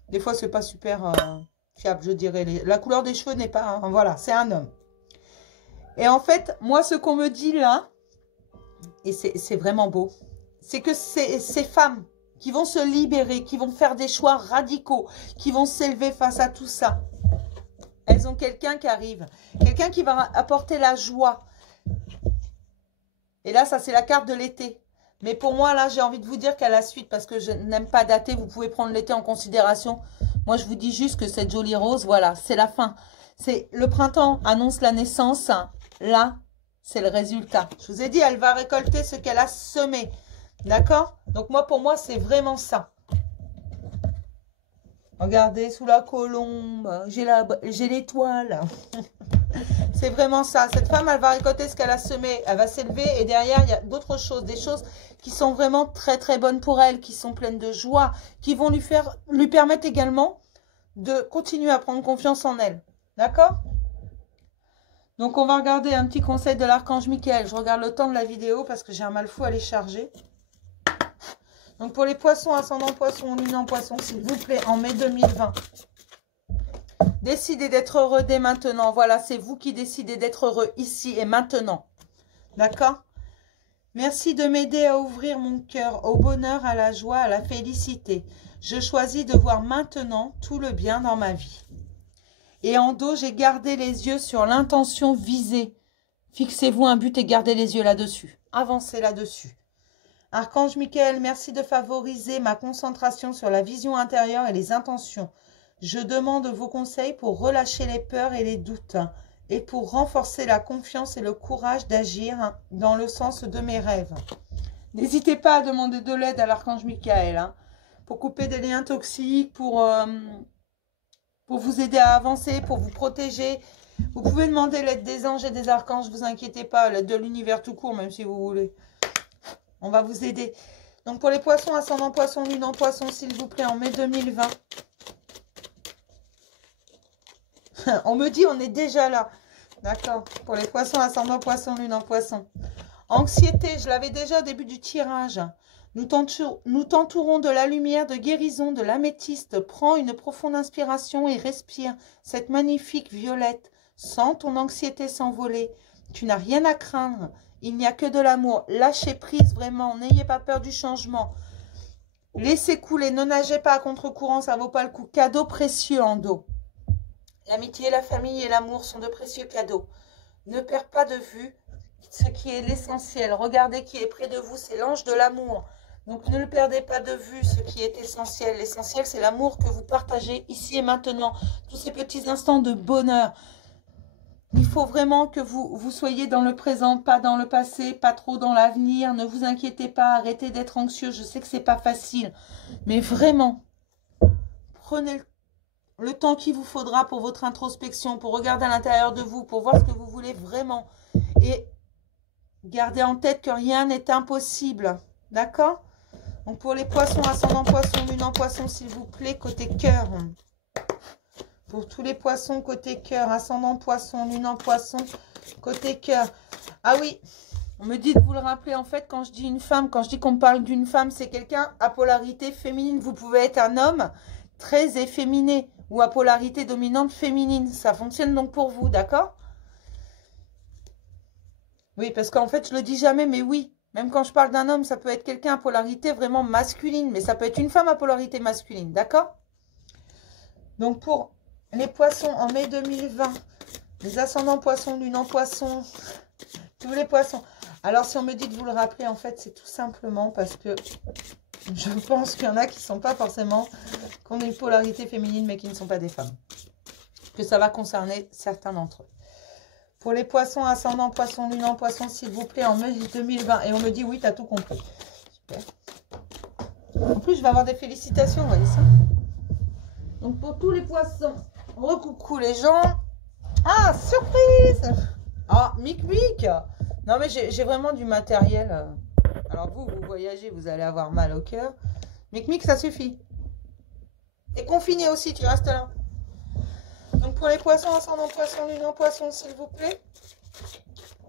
des fois, c'est pas super fiable, je dirais. La couleur des cheveux n'est pas... voilà, c'est un homme. Et en fait, moi, ce qu'on me dit là, et c'est vraiment beau, c'est que ces femmes qui vont se libérer, qui vont faire des choix radicaux, qui vont s'élever face à tout ça, elles ont quelqu'un qui arrive. Quelqu'un qui va apporter la joie. Et là, ça, c'est la carte de l'été. Mais pour moi, là, j'ai envie de vous dire qu'à la suite, parce que je n'aime pas dater, vous pouvez prendre l'été en considération. Moi, je vous dis juste que cette jolie rose, voilà, c'est la fin. C'est le printemps annonce la naissance. Là, c'est le résultat. Je vous ai dit, elle va récolter ce qu'elle a semé. D'accord? Donc, moi, pour moi, c'est vraiment ça. Regardez, sous la colombe, j'ai l'étoile. C'est vraiment ça. Cette femme, elle va récolter ce qu'elle a semé. Elle va s'élever et derrière, il y a d'autres choses. Des choses qui sont vraiment très, très bonnes pour elle, qui sont pleines de joie, qui vont lui permettre également de continuer à prendre confiance en elle. D'accord? Donc, on va regarder un petit conseil de l'archange Michael. Je regarde le temps de la vidéo parce que j'ai un mal fou à les charger. Donc, pour les poissons, ascendant poisson, lune en poisson, s'il vous plaît, en mai 2020. Décidez d'être heureux dès maintenant. Voilà, c'est vous qui décidez d'être heureux ici et maintenant. D'accord? Merci de m'aider à ouvrir mon cœur au bonheur, à la joie, à la félicité. Je choisis de voir maintenant tout le bien dans ma vie. Et en dos, j'ai gardé les yeux sur l'intention visée. Fixez-vous un but et gardez les yeux là-dessus. Avancez là-dessus. Archange Michael, merci de favoriser ma concentration sur la vision intérieure et les intentions. Je demande vos conseils pour relâcher les peurs et les doutes et pour renforcer la confiance et le courage d'agir dans le sens de mes rêves. N'hésitez pas à demander de l'aide à l'archange Michael hein, pour couper des liens toxiques, pour vous aider à avancer, pour vous protéger. Vous pouvez demander l'aide des anges et des archanges, ne vous inquiétez pas, l'aide de l'univers tout court, même si vous voulez. On va vous aider. Donc pour les poissons, ascendant poisson, lune en poisson, s'il vous plaît, en mai 2020. On me dit, on est déjà là. D'accord. Pour les poissons, ascendant poisson, lune en poisson. Anxiété, je l'avais déjà au début du tirage. Nous t'entourons de la lumière de guérison de l'améthyste. Prends une profonde inspiration et respire cette magnifique violette. Sens ton anxiété s'envoler. Tu n'as rien à craindre. Il n'y a que de l'amour. Lâchez prise vraiment. N'ayez pas peur du changement. Laissez couler. Ne nagez pas à contre-courant. Ça ne vaut pas le coup. Cadeau précieux en dos. L'amitié, la famille et l'amour sont de précieux cadeaux. Ne perds pas de vue ce qui est l'essentiel. Regardez qui est près de vous. C'est l'ange de l'amour. Donc ne le perdez pas de vue ce qui est essentiel. L'essentiel, c'est l'amour que vous partagez ici et maintenant. Tous ces petits instants de bonheur. Il faut vraiment que vous soyez dans le présent, pas dans le passé, pas trop dans l'avenir. Ne vous inquiétez pas, arrêtez d'être anxieux. Je sais que c'est pas facile, mais vraiment, prenez le temps qu'il vous faudra pour votre introspection, pour regarder à l'intérieur de vous, pour voir ce que vous voulez vraiment. Et gardez en tête que rien n'est impossible. D'accord? Donc pour les poissons, ascendant poisson, lune en poisson, s'il vous plaît, côté cœur. Pour tous les poissons, côté cœur, ascendant poisson, lune en poisson, côté cœur. Ah oui, on me dit de vous le rappeler, en fait, quand je dis une femme, quand je dis qu'on parle d'une femme, c'est quelqu'un à polarité féminine. Vous pouvez être un homme très efféminé ou à polarité dominante féminine. Ça fonctionne donc pour vous, d'accord? Oui, parce qu'en fait, je le dis jamais, mais oui. Même quand je parle d'un homme, ça peut être quelqu'un à polarité vraiment masculine, mais ça peut être une femme à polarité masculine, d'accord? Donc pour les poissons en mai 2020, les ascendants poissons, lune en poisson, tous les poissons. Alors si on me dit de vous le rappeler, en fait, c'est tout simplement parce que je pense qu'il y en a qui ne sont pas forcément, qui ont une polarité féminine, mais qui ne sont pas des femmes. Que ça va concerner certains d'entre eux. Pour les poissons, ascendant poisson, lune en poisson, s'il vous plaît, en mai 2020. Et on me dit, oui, tu as tout compris. Super. En plus, je vais avoir des félicitations, vous voyez ça? Donc, pour tous les poissons, recoucou les gens. Ah, surprise! Ah, Mic Mic! Non, mais j'ai vraiment du matériel. Alors, vous voyagez, vous allez avoir mal au cœur. Mic Mic, ça suffit. Et confiné aussi, tu restes là. Donc, pour les poissons, ascendant poisson, lune en poisson, s'il vous plaît.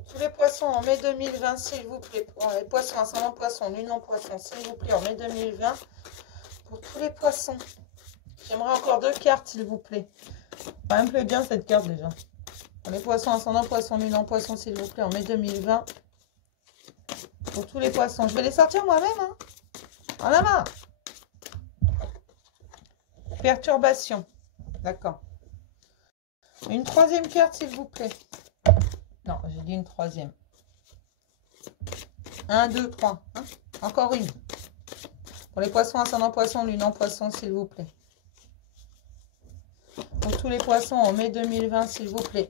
Tous les poissons en mai 2020, s'il vous plaît. Pour les poissons, ascendant poisson, lune en poisson, s'il vous plaît, en mai 2020. Pour tous les poissons. J'aimerais encore 2 cartes, s'il vous plaît. Ça me plaît bien cette carte déjà. Pour les poissons, ascendant poisson, lune en poisson, s'il vous plaît, en mai 2020. Pour tous les poissons. Je vais les sortir moi-même. Hein. En la main. Perturbation. D'accord. Une 3e carte, s'il vous plaît. Non, j'ai dit une 3e. 1, 2, 3. Hein. Encore une. Pour les poissons, ascendant poisson, lune en poisson, s'il vous plaît. Pour tous les poissons en mai 2020, s'il vous plaît.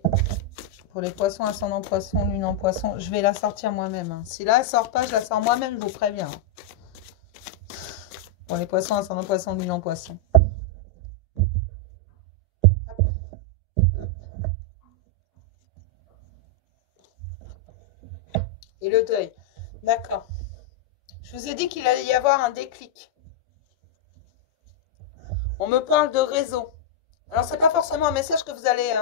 Pour les poissons, ascendant poisson, lune en poisson, je vais la sortir moi-même. Hein. Si là, elle ne sort pas, je la sors moi-même, je vous préviens. Pour les poissons, ascendant poisson, lune en poisson. Et le deuil. D'accord. Je vous ai dit qu'il allait y avoir un déclic. On me parle de réseau. Alors, c'est pas forcément un message que vous allez...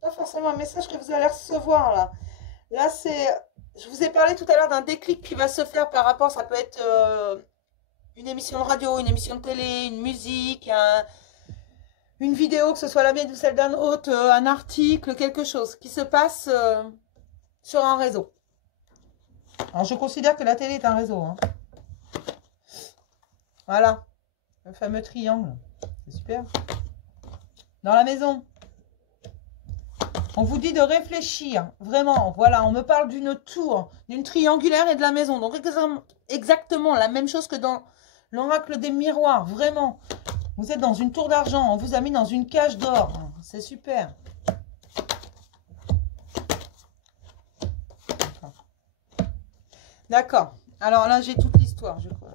pas forcément un message que vous allez recevoir, là. Là, c'est... Je vous ai parlé tout à l'heure d'un déclic qui va se faire par rapport... Ça peut être une émission de radio, une émission de télé, une musique, une vidéo, que ce soit la mienne ou celle d'un autre, un article, quelque chose qui se passe sur un réseau. Alors, je considère que la télé est un réseau. Hein. Voilà. Le fameux triangle. C'est super. Dans la maison. On vous dit de réfléchir. Vraiment. Voilà. On me parle d'une tour, d'une triangulaire et de la maison. Donc, exactement la même chose que dans l'oracle des miroirs. Vraiment. Vous êtes dans une tour d'argent. On vous a mis dans une cage d'or. C'est super. D'accord. Alors là, j'ai toute l'histoire, je crois.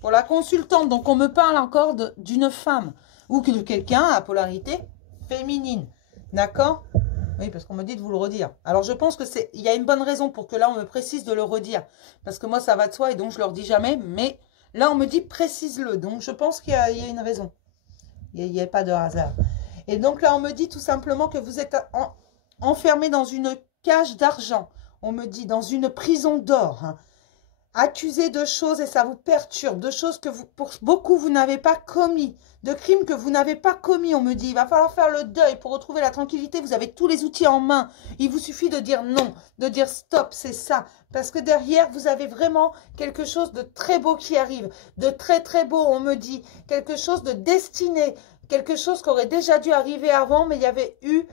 Pour la consultante, donc on me parle encore d'une femme ou de quelqu'un à polarité féminine. D'accord? Oui, parce qu'on me dit de vous le redire. Alors, je pense que il y a une bonne raison pour que là, on me précise de le redire. Parce que moi, ça va de soi et donc je ne leur dis jamais. Mais là, on me dit précise-le. Donc, je pense qu'il y a une raison. Il n'y a pas de hasard. Et donc là, on me dit tout simplement que vous êtes enfermé dans une cage d'argent. On me dit dans une prison d'or. Hein. Accusé de choses et ça vous perturbe. De choses que pour beaucoup, vous n'avez pas commis. De crimes que vous n'avez pas commis, on me dit. Il va falloir faire le deuil pour retrouver la tranquillité. Vous avez tous les outils en main. Il vous suffit de dire non, de dire stop, c'est ça. Parce que derrière, vous avez vraiment quelque chose de très beau qui arrive. De très très beau, on me dit. Quelque chose de destiné. Quelque chose qui aurait déjà dû arriver avant, mais il y avait eu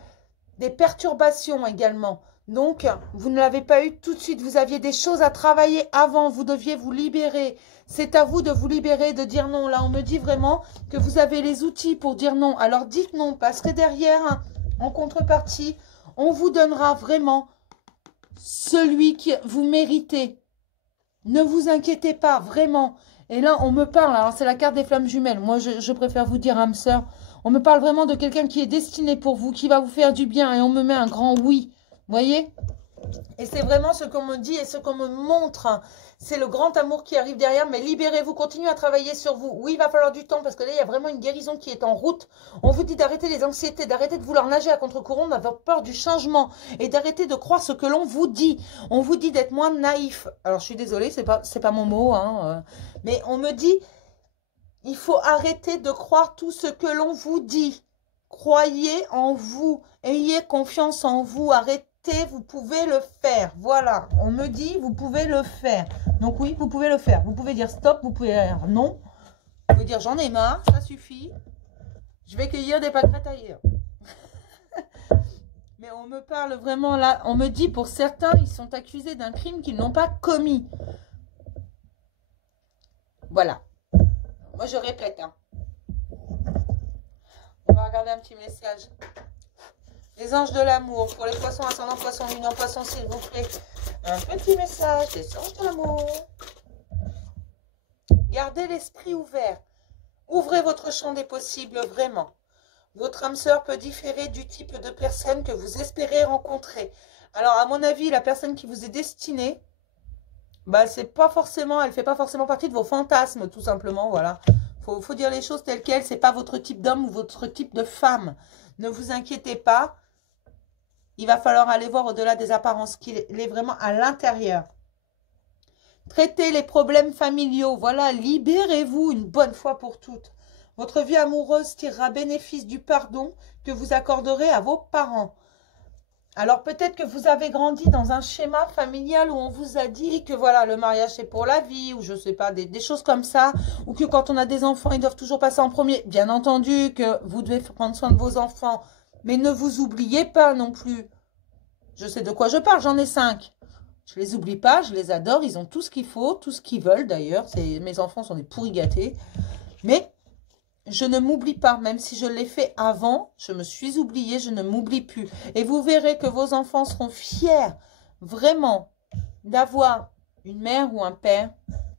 des perturbations également. Donc, vous ne l'avez pas eu tout de suite. Vous aviez des choses à travailler avant. Vous deviez vous libérer. C'est à vous de vous libérer, de dire non. Là, on me dit vraiment que vous avez les outils pour dire non. Alors, dites non. Parce que derrière, en contrepartie, on vous donnera vraiment celui que vous méritez. Ne vous inquiétez pas, vraiment. Et là, on me parle. Alors, c'est la carte des flammes jumelles. Moi, je préfère vous dire, âme sœur. On me parle vraiment de quelqu'un qui est destiné pour vous, qui va vous faire du bien. Et on me met un grand oui. Voyez? Et c'est vraiment ce qu'on me dit et ce qu'on me montre. C'est le grand amour qui arrive derrière. Mais libérez-vous, continuez à travailler sur vous. Oui, il va falloir du temps parce que là, il y a vraiment une guérison qui est en route. On vous dit d'arrêter les anxiétés, d'arrêter de vouloir nager à contre-courant, d'avoir peur du changement et d'arrêter de croire ce que l'on vous dit. On vous dit d'être moins naïf. Alors, je suis désolée, c'est pas mon mot. Hein, mais on me dit, il faut arrêter de croire tout ce que l'on vous dit. Croyez en vous. Ayez confiance en vous. Arrêtez. Vous pouvez le faire. Voilà, on me dit, vous pouvez le faire. Donc oui, vous pouvez le faire. Vous pouvez dire stop, vous pouvez dire non. Vous pouvez dire j'en ai marre, ça suffit. Je vais cueillir des pâquerettes ailleurs. Mais on me parle vraiment là, on me dit pour certains, ils sont accusés d'un crime qu'ils n'ont pas commis. Voilà. Moi, je répète. Hein. On va regarder un petit message. Les anges de l'amour, pour les poissons, ascendant poisson, lune en poisson, s'il vous plaît. Un petit message des anges de l'amour. Gardez l'esprit ouvert. Ouvrez votre champ des possibles, vraiment. Votre âme sœur peut différer du type de personne que vous espérez rencontrer. Alors, à mon avis, la personne qui vous est destinée, bah, c'est pas forcément, elle fait pas forcément partie de vos fantasmes, tout simplement, voilà. Faut dire les choses telles quelles, c'est pas votre type d'homme ou votre type de femme. Ne vous inquiétez pas. Il va falloir aller voir au-delà des apparences, qu'il est vraiment à l'intérieur. Traitez les problèmes familiaux, voilà, libérez-vous une bonne fois pour toutes. Votre vie amoureuse tirera bénéfice du pardon que vous accorderez à vos parents. Alors peut-être que vous avez grandi dans un schéma familial où on vous a dit que voilà, le mariage c'est pour la vie, ou je sais pas, des choses comme ça, ou que quand on a des enfants, ils doivent toujours passer en premier. Bien entendu que vous devez prendre soin de vos enfants, mais ne vous oubliez pas non plus. Je sais de quoi je parle, j'en ai 5. Je les oublie pas, je les adore, ils ont tout ce qu'il faut, tout ce qu'ils veulent d'ailleurs. Mes enfants sont des pourris gâtés. Mais je ne m'oublie pas, même si je l'ai fait avant, je me suis oubliée, je ne m'oublie plus. Et vous verrez que vos enfants seront fiers, vraiment, d'avoir une mère ou un père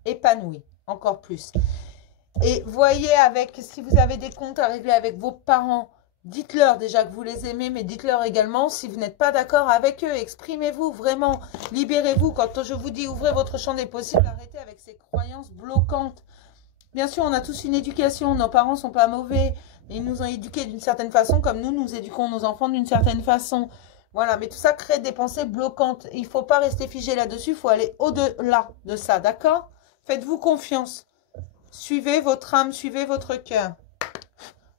épanoui, encore plus. Et voyez, si vous avez des comptes à régler avec vos parents, dites-leur déjà que vous les aimez, mais dites-leur également si vous n'êtes pas d'accord avec eux. Exprimez-vous vraiment, libérez-vous. Quand je vous dis ouvrez votre champ des possibles, arrêtez avec ces croyances bloquantes. Bien sûr, on a tous une éducation, nos parents ne sont pas mauvais, ils nous ont éduqués d'une certaine façon, comme nous éduquons nos enfants d'une certaine façon. Voilà, mais tout ça crée des pensées bloquantes. Il ne faut pas rester figé là-dessus, il faut aller au-delà de ça, d'accord? Faites-vous confiance. Suivez votre âme, suivez votre cœur.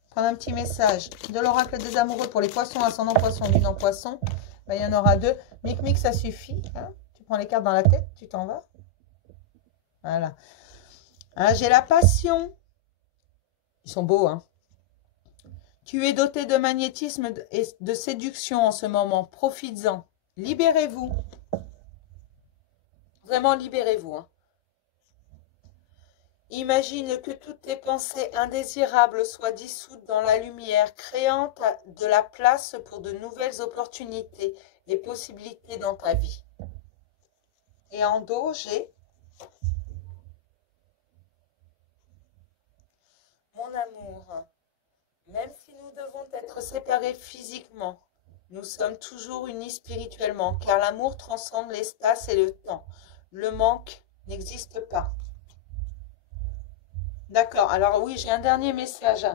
Prendre un petit message de l'oracle des amoureux pour les poissons, ascendant poisson, lune en poisson. Ben, il y en aura 2. Mic, ça suffit. Hein, tu prends les cartes dans la tête, tu t'en vas. Voilà. Hein, j'ai la passion. Ils sont beaux, hein. Tu es doté de magnétisme et de séduction en ce moment. Profites-en. Libérez-vous. Vraiment, libérez-vous. Hein. Imagine que toutes tes pensées indésirables soient dissoutes dans la lumière, créant de la place pour de nouvelles opportunités et possibilités dans ta vie. Et en dos, j'ai mon amour. Même si nous devons être séparés physiquement, nous sommes toujours unis spirituellement, car l'amour transcende l'espace et le temps. Le manque n'existe pas. D'accord, alors oui, j'ai un dernier message.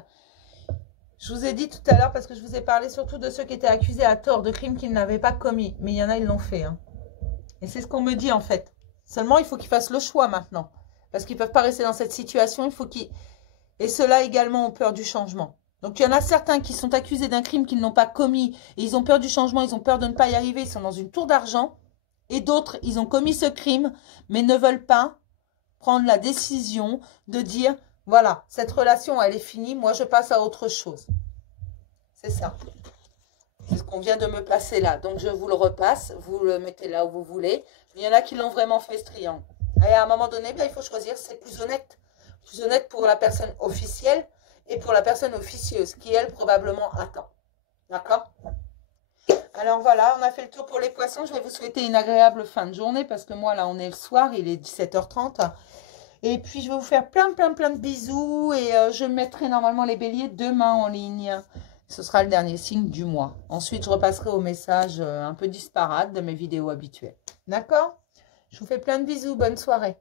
Je vous ai dit tout à l'heure, parce que je vous ai parlé surtout de ceux qui étaient accusés à tort de crimes qu'ils n'avaient pas commis. Mais il y en a, ils l'ont fait. Hein. Et c'est ce qu'on me dit en fait. Seulement, il faut qu'ils fassent le choix maintenant. Parce qu'ils ne peuvent pas rester dans cette situation. Il faut qu'ils... Et ceux-là également ont peur du changement. Donc, il y en a certains qui sont accusés d'un crime qu'ils n'ont pas commis. Et ils ont peur du changement, ils ont peur de ne pas y arriver. Ils sont dans une tour d'argent. Et d'autres, ils ont commis ce crime, mais ne veulent pas prendre la décision de dire... Voilà, cette relation, elle est finie. Moi, je passe à autre chose. C'est ça. C'est ce qu'on vient de me passer là. Donc, je vous le repasse. Vous le mettez là où vous voulez. Il y en a qui l'ont vraiment fait, ce triangle. Et à un moment donné, bien, il faut choisir. C'est plus honnête. Plus honnête pour la personne officielle et pour la personne officieuse qui, elle, probablement attend. D'accord? Alors, voilà, on a fait le tour pour les poissons. Je vais vous souhaiter une agréable fin de journée parce que moi, là, on est le soir. Il est 17h30. Et puis, je vais vous faire plein de bisous. Et je mettrai normalement les béliers demain en ligne. Ce sera le dernier signe du mois. Ensuite, je repasserai aux messages un peu disparates de mes vidéos habituelles. D'accord? Je vous fais plein de bisous. Bonne soirée.